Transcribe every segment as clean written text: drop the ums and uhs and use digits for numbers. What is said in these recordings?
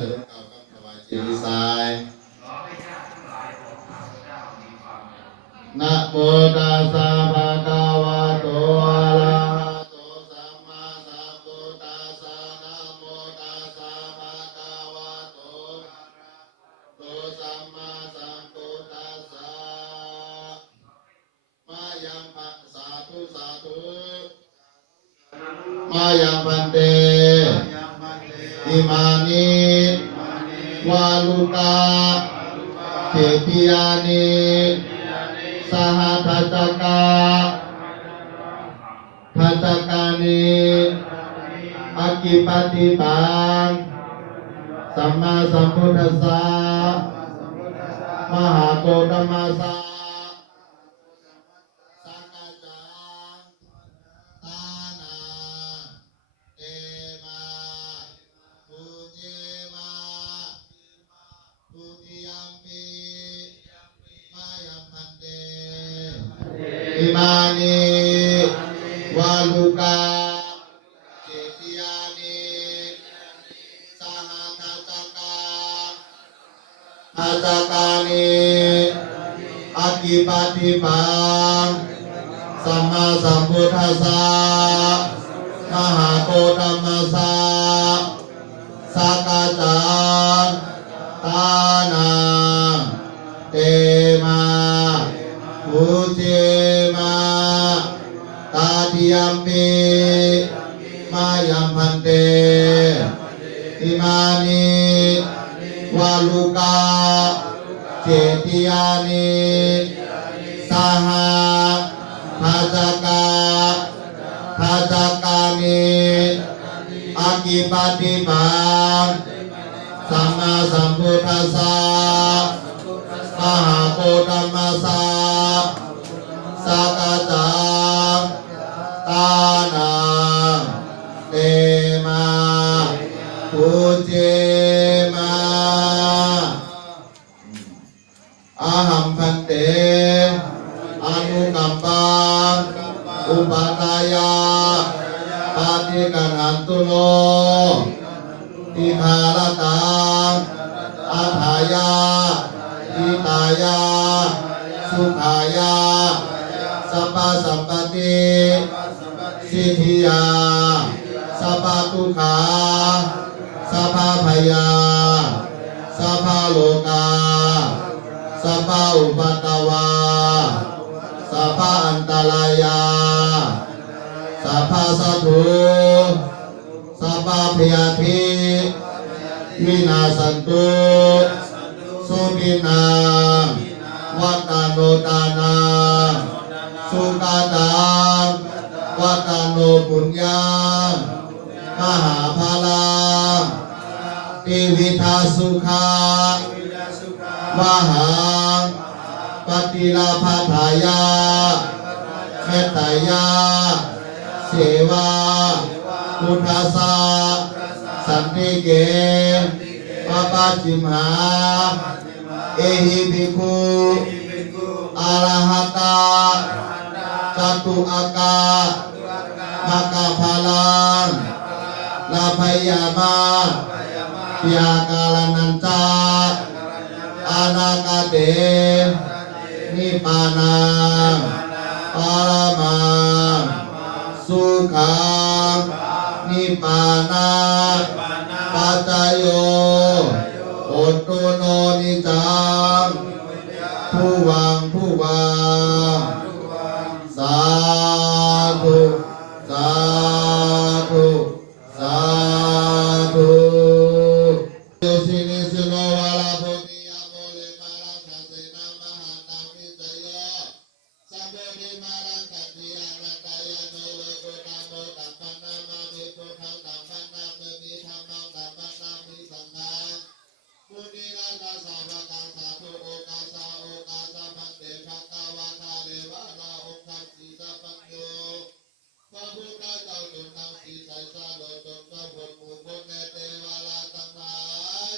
จะต้องกล่าวคำถวายจีวิสัยนะโมตัสสะภะคะวะโตอะระหะโตสัมมาสัมพุทธัสสะนะโมตัสสะภะคะวะโตอะระหะโตสัมมาสัมพุทธัสสะมายังปะสาธุสาธุมายังพันเตอิมานิวาลุกาเทติยานิสหทัจจกาทัจจกานิอากิปติตังสัมมาสัมพุทธัสสะมหาโกตมัสสะสังฆัจจาตานาเตมาภูเจมาภูติยัมปิมายัมพันเตอิมานิวาลุกาเจติยานิสหทัจจกาทัจจกานิอากิปติปังสัมมาสัมพุทธัสสะมหาโกตมัสสะสักกะจังตานังเตมาภูเจมาตาติยัมปิมายัมพันเตอิมานิวาลุกาเจติยานิสหทัจจกาทัจจกานิอากิปติปังสัมมาสัมพุทธัสสะมหาโกตมัสสะสักกะจังตานังเตมาภูเจมาอาหัมพันเตอนุกัมปังอุปตายาปาติกันหันตุโนทิคาลตังอัฏฐายาทิตายาสุขายาสัพพสัมปติสิทธิยาสัพพทุกขาสัพพพยาสัพพโลกาสัพพอุปัตตวาสัพพอันตรายาสัพพสัตถุสัพพพยาธิวินาสันตุสุขินังวัฏโนตานังสุขตังวัฏโนปุญญังมหาภาลังติวิทาสุขา หังปฏิลาภาทายาเมตตายาเสวาพุทธาสาสันติเกปปาจิมหาเอหิภิกขุอะระหะตาจตุอากาภกพาลังลาภยามาพิยากาลนันจาอานาคเตนิพพานังปรมังสุขังนิพพานังปัจจโยโอตุโนนิจังผู้วังสาธุสาธุสาธุโยสินิสโนวาลาโพธิยาโมเลมารังคัสเสนะมหาตัมมิจโยสัพเพเทมารังคัสติยานัตายาโนโลกุตโมตัมปนามามิพุทธังตัมปนามิธัมมังตัมปนามิสังฆังปุณิราชาสาวกังสาธุโอกาสาพันเตภะคะวะทาเรวะลาองค์ธรรมสีสัพพัญโยพระพุทธเจ้าจงนำสีใสสาโลจงเจ้าบทหมู่คนในเทวาลาทั้งหลาย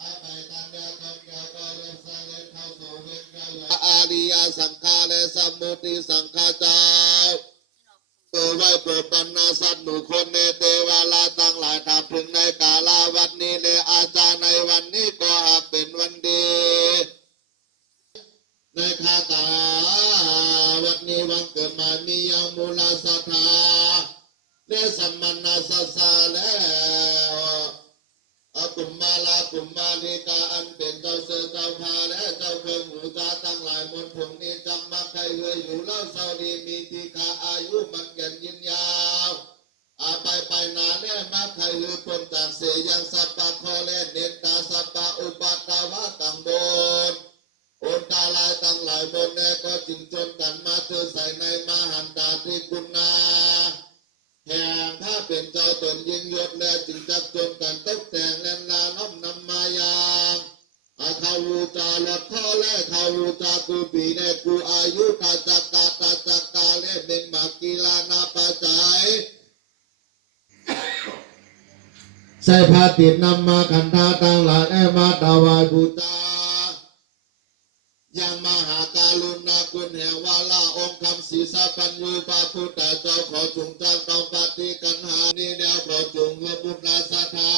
อาไปตันเดียวตนเดียวก็เริ่มเสด็จเข้าสู่เวรเจ้าอย่างอาริยสังฆาและสมุติสังฆาเจ้าเปิดไว้โปรดบรรณาสัตว์หมู่คนในเทวาลาทั้งหลายถ้าพึงในกาลาวันนี้ในอาจ กุมมาลากุมมาลิกาอันเป็นเจ้าเสือเจ้าพาและเจ้าเครื่องหูตาตั้งหลายมนต์ผงนี้จำมาใครเหืออยู่เล่าเศร้าดีมีทีขาอายุมันแก่นยินยาวไปนานแน่มาใครหือปนจากเสียยังสัปปะคอและเนตตาสัปปะอุปัตตาวะกังบนโอนตาลายตั้งหลายบนแน่ก็จึงจนกันมาเธอใส่ในมหันตาที่คุณนาแห่งถ้าเป็นเจ้าตนยิ่งยศและจึงจับจนกันตกแต่งแลนลาน้อมนำมายางเขาวูจาลดท่อและเขาวูจากูปีแน่กูอายุตาจักกาและเบ่งบากีลานาปัจจัยใส่ผ้าติดนำมาขันธาตั้งหลายได้มาถวายบูชายังมหาการุณาคุณแห่งวาลาองค์คำศีสะปัญญูปาพุทธเจ้าขอจงจังต้องปฏิกันหานี้แนวขอจงเมื่อบุญนาสัทธา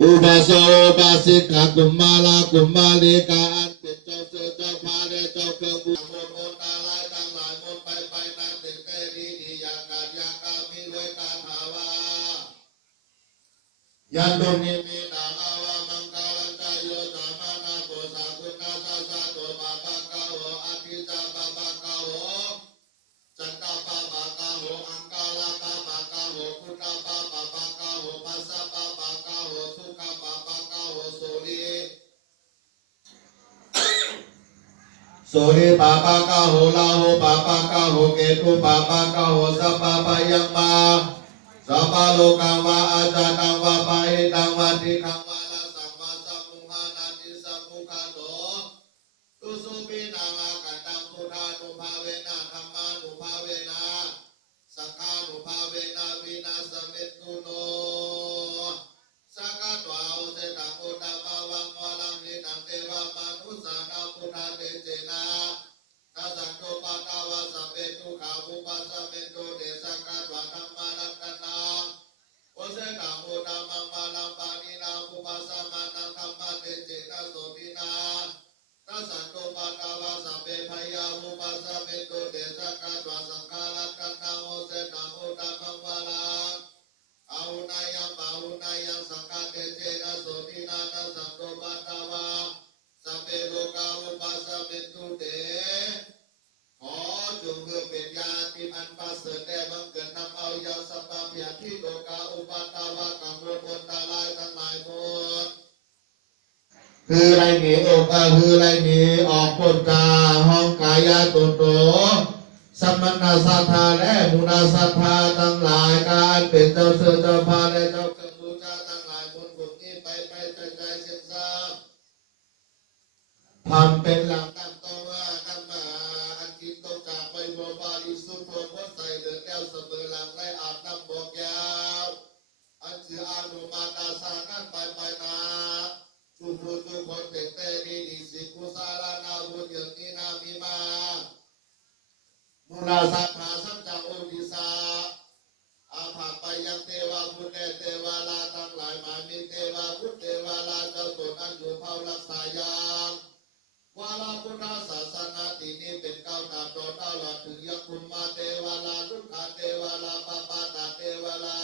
อุบาสกอุบาสิกากุมมาลากุมมาลิกาอันเป็นเจ้าเสือเจ้าพาและเจ้าเครื่องบูชาโมตาลายตั้งหลายมนไปนานเด็กแก่ดีอยากการยากามีรวยตาภาวายันตุนิมิตาภาวามังกาลังกายโยสามานาโกสาคุณนาสาสาโตปาปะกะโหอภิจาปะปะกะโหจันตาปะปะกะโหอังกาลาปะปะกะโหพุทธปะปะปะกะโหปัสสะปะปะกะโหสุขปะปะกะโหโสริปะปะกะโหลาโหปะปะกะโหเกตุปะปะกะโหสัพพะปะยังมาสัพพะโลกังวะอาจาตังวะปะหิตังวะทิฆังวะลาสัมมาสัมมุหานาติสัมมุขโตตุสุปินังอาคันตังพุทธานุภาเวนะธัมมานุภาเวนะสังฆานุภาเวนะวินาศเมตุโนสักขะตวาอุเสตังอุตตะภวังวะลังนิตังเทวมนุสสานังพุทธาเตเจนะนาสันโตปัตตาวะสัพเพทุกขาวุปัสสะเมโตเดสักขะตวะธัมมานังกันังโอเสตังอุตตะมังวะลังปานินังอุปัสสะมานังธัมมาเตเจนะโสตินานาสันโตปัตตาวะสัพเพพยาวุปัสสะเมโตเดสักขะตวะสังฆารักันังโอเสตังอุตตะมังวะลังอาหุนายังปาหุนายังสังฆเตเจนะโสตินานาสังโฆปัตตาวะสัพเพโลกาอุปัสสะเมตุเตขอจงเพื่อเป็นญาติอันประเสริฐแด่บังเกิดนำเอายาสัพพะเพียรที่โลกาอุปัตตาวะกังวลบนตาลายทั้งหลายหมดคือไรหนีอกคือไรหนีออกพ้นกาห้องกายตุโตสัมมนาสัทธาและมุนาสัทธาทั้งหลายการเป็นเจ้าเสือเจ้าพาและเจ้าเครื่องบูชาทั้งหลายบนบุกนี้ไปใจเสียงซ้ำทำเป็นหลังนำตัวว่านำมาอันกินตกจากไปบัวบาลิสุทโธวัดใส่เดือดแก้วเสมอหลังไล่อาบน้ำบอกยาวอันคืออานุมาตาสานั่นไปนาทุกคนเด็กแต่ดีสิกุศลานาบุญอย่างนี้นามีมามุนาสัทธาสัจจโอดิสาอาภาไปยังเทวาพุทธเทวาลาทั้งหลายมามีเทวาพุทธเทวาลาเจ้าตนอันอยู่เฝ้ารักษายามวาลาพุทธศาสนาที่นี้เป็นเก้าตาโตเต้าหลัดถึงยักษ์คุณมาเทวาลาลุกขาเทวาลาปะปาตาเทวาลา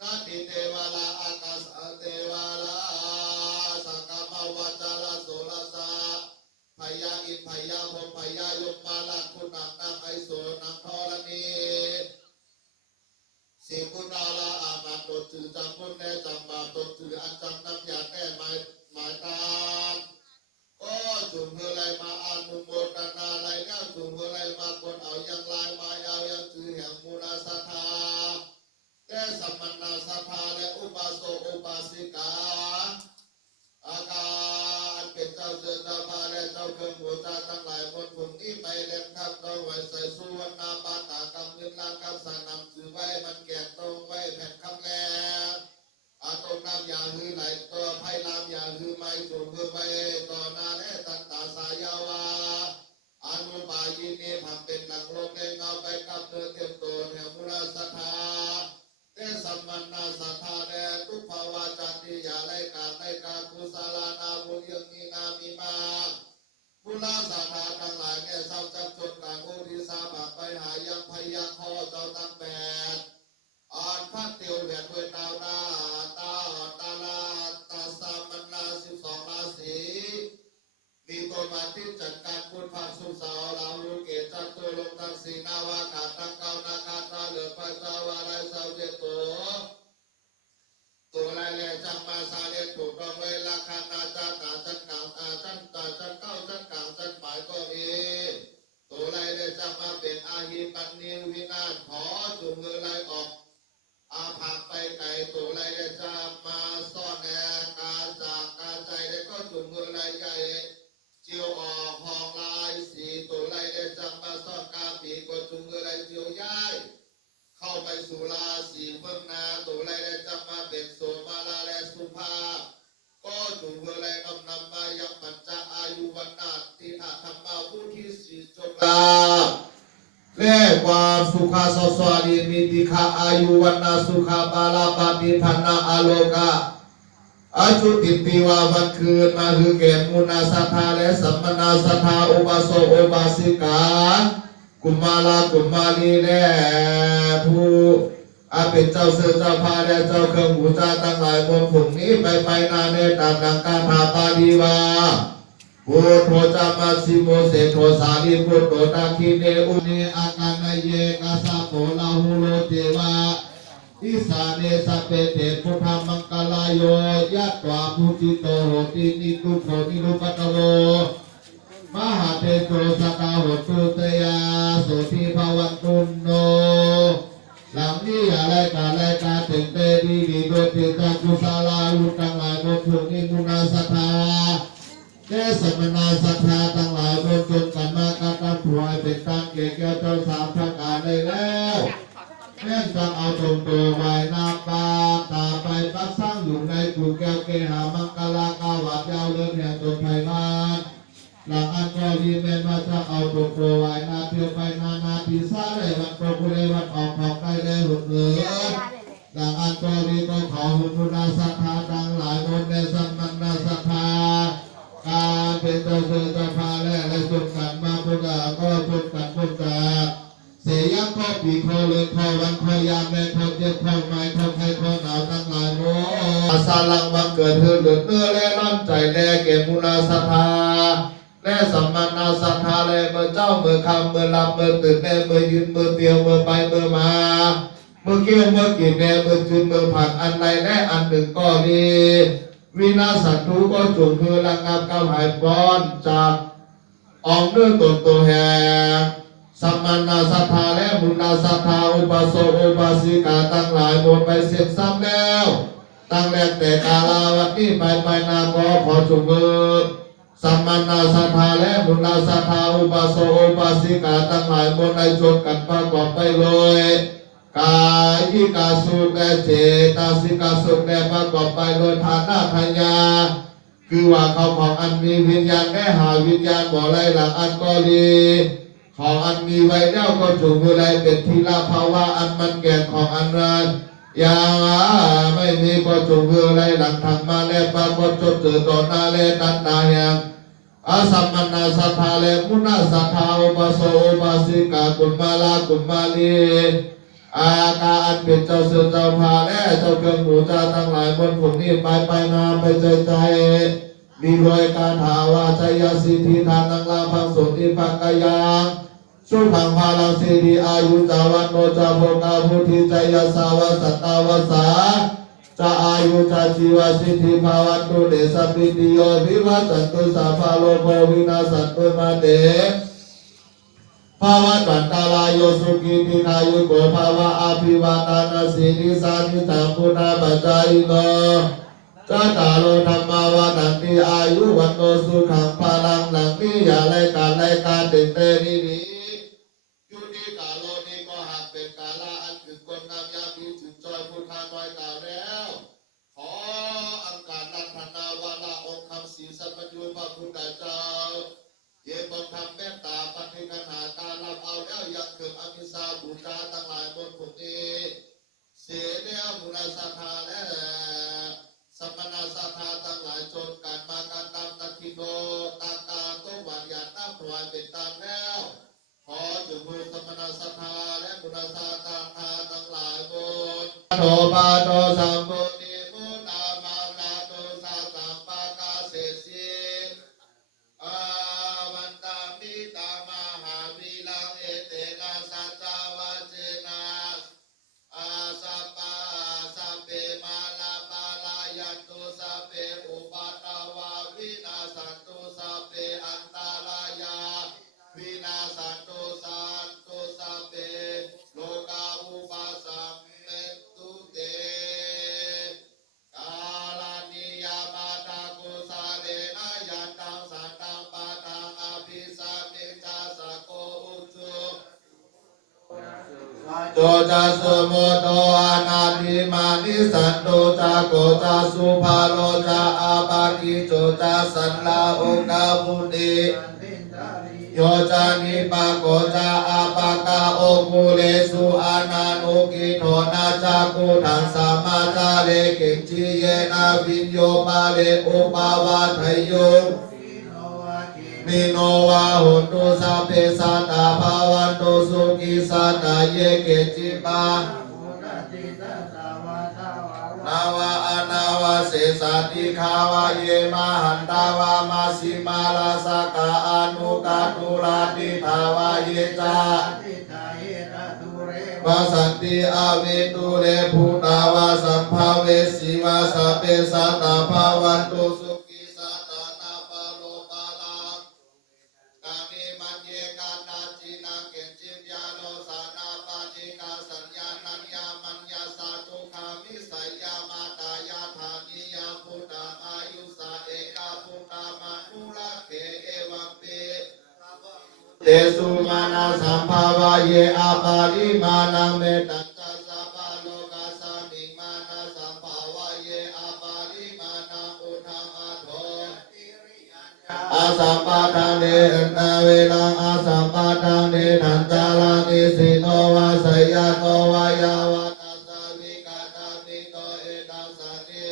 นาติเทวาลาอากาศเทวาลาสังฆปวัจจาลโสรสาพยาอินพยาพรพยายมมาลาคุณนังนาไอโสนังธรณีสิกุณาลาอามาตถือจำคุณแน่จำมาตถืออันจำน้ำยาแน่หมายตามก็จุ่มเพื่อไรมาอนุโมทนาไรแล้วจุ่มเพื่อไรมาคนเอายังลายมาเอายังถือแห่งมูนาสัทธาและสัมมนาสัทธาและอุบาสกอุบาสิกาอาการเป็นเจ้าเสือเจ้าพาและเจ้าเครื่องบูชาทั้งหลายบนผงนี้ไปเล่นข้ามต้องไว้ใส่สุวรรณาปาตากำเงินล้านคำสานำถือไว้มันแก่ตรงไว้แผ่นคำแลอาตรงน้ำยาหือไหลตัวไพ่ลามยาหือไม่จุ่มเพื่อไว้ต่อนาและตันตาสายาวาอนุบายินีทำเป็นหลังลงในเงาไปกับเนื้อเต็มตัวแห่งมุราสัทธาเตสัมมันนาสัทธาแดทุกภาวะจันติยาไลกากุศลานาบุญยังมีนามีมาบุราสัทธาทั้งหลายแก่ทรัพย์จับจนการโอทิสาบักไปหายังพยาคอเจ้าตั้งแปดอ่อนพัดเตียวเหรียญด้วยดาวได้ แลจังมาซาเลถูกต้องเวลาคานาจาตาจันกล่าวจันตาจันเก้าจันกล่าวจันฝ่ายก็มีตัวไรแลจังมาเป็นอาหิปันนิวินาศขอจุงมือไรออกอาภาไปไก่ตัวไรแลจังมาซ่อนแอกาจากกาใจได้ก็จุงมือไรใหญ่เจียวออกห้องลายสีตัวไรแลจังมาซ่อนกาปีก็จุงมือไรเจียวย้ายเข้าไปสู่ราศีเมืองนาตัวไรได้จำมาเป็นโสมาลาและสุภาก็ถูกเวลานำมายังปัญจอายุวันนาทิฏฐธรรมาผู้ที่สีจงลาและความสุขาสสวดีมิติขาอายุวันนาสุขาบาลาปฏิธนาอโลกาอาชุติติวาวันคืนมาคือแก่มุนาสัทธาและสัมมนาสัทธาอุบาสกอุบาสิกากุมาลากุมาลีและผู้เป็นเจ้าเสือเจ้าพาและเจ้าเครื่องบูชาทั้งหลายมวลผงนี้ไปนาเนตามดังการหาปาดีวาพุทโธจามาสิโมเสโทสาลีพุทโธตาคิเนอุเนอาการเยกาสาโปลาหุโลเทวาอิสาเนสเปเตพุทธมังกลายโยยัตวาพุจิโตโหตินิทุโขนิรุปัตโวมหาเทโตสกาโหตุเตยาโสทิภวันตุนโนหลังนี้อะไรกาถึงเตดีดีโดติตากุศลาลุตังหลายบนทุนิมุนาสัทธาแก่สมณะสัทธาทั้งหลายบนจนกันมากตัถวายเป็นตั้งเกแก้วเจ้าสามพระการได้แล้วแม่จะเอาตรงตัวไว้นาปาตาไปปักสร้างอยู่ในกุแก้วเกหามังกลากาวัดยาวเลื่อนแห่งตนไทยบ้านหลังอันก็ดีแม่มาจะเอาตรงตัวไว้นาเที่ยวไปนาพิซาได้วันโปรกุเรวันออกของได้ได้หุ่นเหลือหลังอันก็ดีก็ขอหุ่นมุนาสัทธาดังหลายบนในสัมมันนาสัทธาการเป็นเจ้าเสือเจ้าพาและสุขกันมาพุทธะก็สุขกันพุทธะเสียยังข้อปีข้อเลยข้อวันข้อยามแม่ข้อเจ็บข้อไม้ข้อไข้ข้อหนาวทั้งหลายโมสาลังบังเกิดเธอเดือดเนื้อและน้ำใจแลเก็บมุนาสัทธาและสัมมานาสัทธาและเมื่อเจ้าเมื่อคำเมื่อหลับเมื่อตื่นแน่เมื่อยืนเมื่อเตียวเมื่อไปเมื่อมาเมื่อเกี่ยวเมื่อกินแน่เมื่อจุนเมื่อผักอันใดและอันหนึ่งก็ดีวินาศสัตว์ก็จงคือระงับก้าวหายป้อนจากออกเนื้อตนตัวแห่งสัมมานาสัทธาและมุนาสัทธาอุปาสกอุปาสิกาตั้งหลายหมดไปเสร็จซ้ำแล้วตั้งแรกแต่กาลาวันนี้ไปนาขอจงมือสัมมานาสัทธาและมุนาสัทธาอุปาสกอุปาสิกาตั้งหลายหมดในชนกันประกอบไปเลยกายยิกาสุขและเจตสิกาสุขและประกอบไปโดยฐานะทายาคือว่าเขาของอันมีวิญญาณและหาวิญญาณบ่อไรหลังอันก็ดีของอันมีไว้แล้วก็จงมือไรเป็นทีละภาวะอันมันแก่ของอันนั้นอย่างไม่มีก็จงมือไรหลังทางมาและปรากฏจดเจอต่อหน้าและตันตาแห่งอาสัมมนาสัทธาและมุนาสัทธาอุปาสกอุปาสิกากุมมาลากุมมาลีอาการเป็นเจ้าเสือเจ้าพาและเจ้าเครื่องบูชาทั้งหลายบนผงนี้ไปนาไปใจมีรวยการหาวาใจยาสิทธิทานนังลาพังสุติปังกายางสุขังพาลังสิริอายุจาวันโนจาโภกาพุทธิใจยาสาวสัตตาวสาจะอายุจาจีวสิทธิภาวันตุเดสปิติโยวิวัจจันตุสัพพะโลกวินาสันตุมาเตภาวะตันตาลายโยสุขีติขายุโกภาวะอาภิวาตานาสีนิสานิจังพุทธาปัจจายโนจัตตาโลธรรมาวานันติอายุวันโนสุขังพลังหลังนี้อย่าไล่การเด่นเตนีนี้ยุติกาโลนี้ก็หากเป็นกาลาอันถึงคนงามยามดีถึงจอยพุทธาน้อยกล่าวแล้วขออังการรัตนาวาลาองค์คำศรีสัมปัญญูพระพุทธเจ้าเยี่ยมทำเมตตาปฏิคันหาการรับเอาแล้วยังเกิดอภิสาบูชาทั้งหลายบนผุนี้เสียเดียวมุนาสัทธาและสัมมนาสัทธาทั้งหลายจนการมาการตามตักิโนตางการต้นหวานหยาดน้ำถวายเป็นตามแล้วขอจุมือสัมมนาสัทธาและมุนาสัทธาทั้งหลายบนโตปาโตสัมปุติมุนามานาโตสาสัมปะกาเสสิวันตามิตามหาวิลังเอเตนะสัจจาวาเจนะอาสัปปะสัพเพมาลาปาลา จะสุโมโตอนาติมานิสันโตจะโกจะสุภาโลจะอาปาติโจจะสันลาโอกาบุติโยจานิปะโกจะอาปากาโอกุเลสุอานานุกิโทนาจะกุทังสัมมาจาเลกิจิเยนะวิญโยปาเลอุปาวาทยโยมิโนวาหุนตุสัพเพสัตตาภาวันตุสุขิสัตตาเยเกจิปานาวาอนาวาเสสติขาวาเยมหันตาวามาสิมาลาสกาอนุกาตุลาติทาวาเยจาวาสันติอาเวตุเลภูตาวาสัมภเวสีวาสัพเพสัตตาภาวันตุสุขิสัตตานาปาโลปาลังกามิมันเยกานาจินังเกจิญาโลสานาปาติกาสัญญานัญญามัญญาสาตุขามิสัยยามาตายาธานิยาพุทธาอายุสาเอกาพุทธามานุระเขเอวัมเปเตสุมานาสัมภาวะเยอาปาริมานังเมตัญจสัพพะโลกาสามิมานาสัมภาวะเยอาปาริมานังอุทังอาโทอาสัมปะทังเดอันนาเวลังอาสัมปะทังเดทันจารังอิสิโนวาสยาโนวายาวาตาสาวิกาตามิโตเอตังสันติ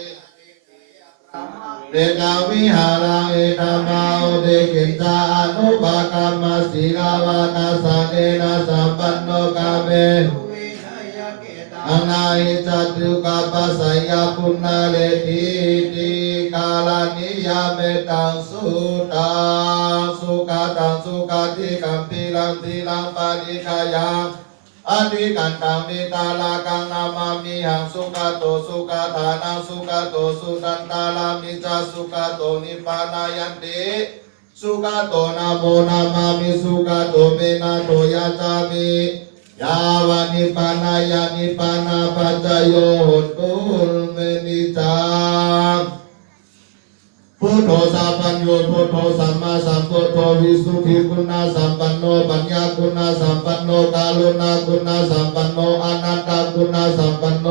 เดกาวิหารังเอตัมมาอุเดกินจาอนุปากรรมสีลาวานาสาเนนะสัมปันโนกาเมอนาหิจัตุกาปัสสยาปุณาเลติติกาลานิยาเมตังสุตังสุขตังสุขติกัมปิลังติลังปาริกายังอธิกันตังนิตาลากังนามามิหังสุขโตสุขฐานังสุขโตสุตันตาลามิจาสุขโตนิพพานายันติสุขโตนะโมนามามิสุขโตเมนะโตยาจามิยาวานิพพานายานิพพานาปัจจโยโหตุเมนิจังพุทโธสัพพัญโยพุทโธสัมมาสัมพุทโธวิสุทธิคุณาสัมปันโนปัญญาคุณาสัมปันโนกาลุณาคุณาสัมปันโนอนันตคุณาสัมปันโน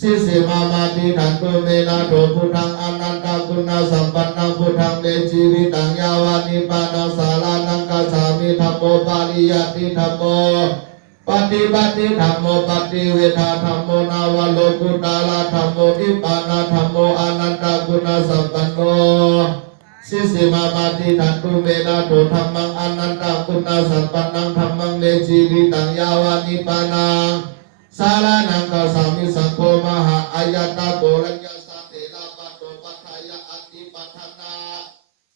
สิสิมามาติถันตุเมนะโถพุทธังอนันตคุณาสัมปันนังพุทธังเมชีวิตังยาวานิพพานังสารานังกัสสามิธัมโมปาริยัติธัมโมปฏิบัติธัมโมปฏิเวทาธัมโมนาวโลกุตาลาธัมโมนิพพานาธัมโมอนันตคุณาสัมปันโนสิสิมามาติถันตุเมนะโถธัมมังอนันตคุณาสัมปันนังธัมมังเมชีวิตังยาวานิพพานังสารานังกัสสามิสังโฆมหาอายตะโกรัญญาสัตเถระปัตโตปัฏฐายะอัตติปัฏฐานา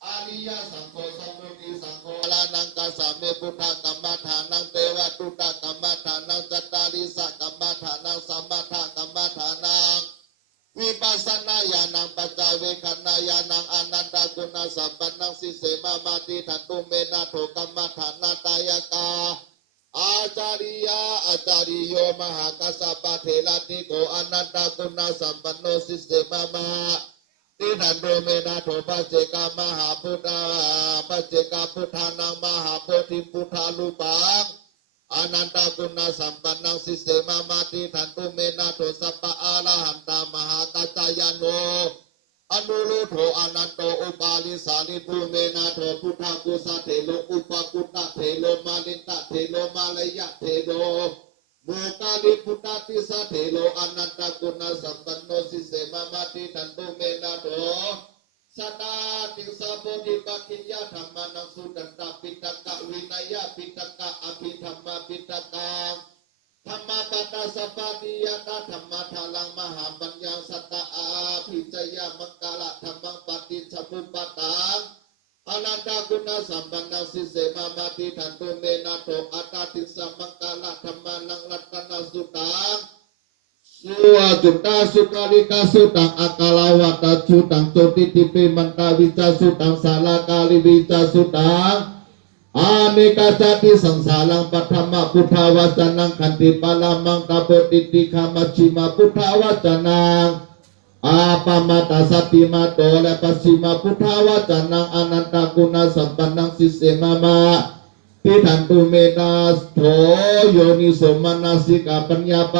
อาริยสังโฆสัมมุติสังโฆลานังกัสสามิพุทธกัมมัฏฐานังเตวะตุตะกัมมัฏฐานังจัตตาริสะกัมมัฏฐานังสัมมัฏฐะกัมมัฏฐานังวิปัสสนาญาณังปัจจเวคขณาญาณังอนันตคุณาสัมปันนังสิเสมามาติถันตุเมนะโถกัมมัฏฐานาตายกาอาจาริยาอาจาริโยมหากัสสปะเทระติโกอนันตคุณาสัมปันโนสิเสมามาติถันตุเมนะโถปัจเจกามหาพุทธาปัจเจกพุทธานังมหาโพธิพุทธาลูปังอนันตคุณาสัมปันนังสิเสมามาติถันตุเมนะโถสัพพะอรหันตามหากัจจายโนอนุรุโธอนันโตอุปาลิสาลิภูเมนะโถพุทธากุสะเถโลอุปกุตตะเถโลมาลิตะเถโลมาลยะเถโลโมกาลิพุทธาติสะเถโลอนันตคุณาสัมปันโนสิเสมามาติถันตุเมนะโถสัตตาติสะโพธิปัจขิยธรรมานังสุตันตปิตกะวินัยปิตกะอภิธรรมปิตกะธรรมปัตตสัพพติยตาธรรมทาลังมหาปัญญาสัตตาอาภิจยามังกาละธรรมังปฏิจจภุปตังอนันตคุณาสัมปันนังสิเสมามาติถันตุเมนะโตอัตตติสัมมังกาละธรรมานังรัตนาสุตังสุจุตาสุกาลิกาสุตังอากาลาวตาสุตังโจติติปิมันตาวิจาสุตังสาลากาลิวิจาสุตังอาเนกาจติสังสารังปัทมะพุทธาวาจนังขันติปาลามังตาโพติติขามัชชิมาพุทธาวาจนังอาปามาตาสติมาโตและปัสชิมาพุทธาวาจนังอนันตกุณาสัมปันนังสิเสมามา ทิฏฐันตุเมตาโถโยนิสมมนสิกาปัญญาปะ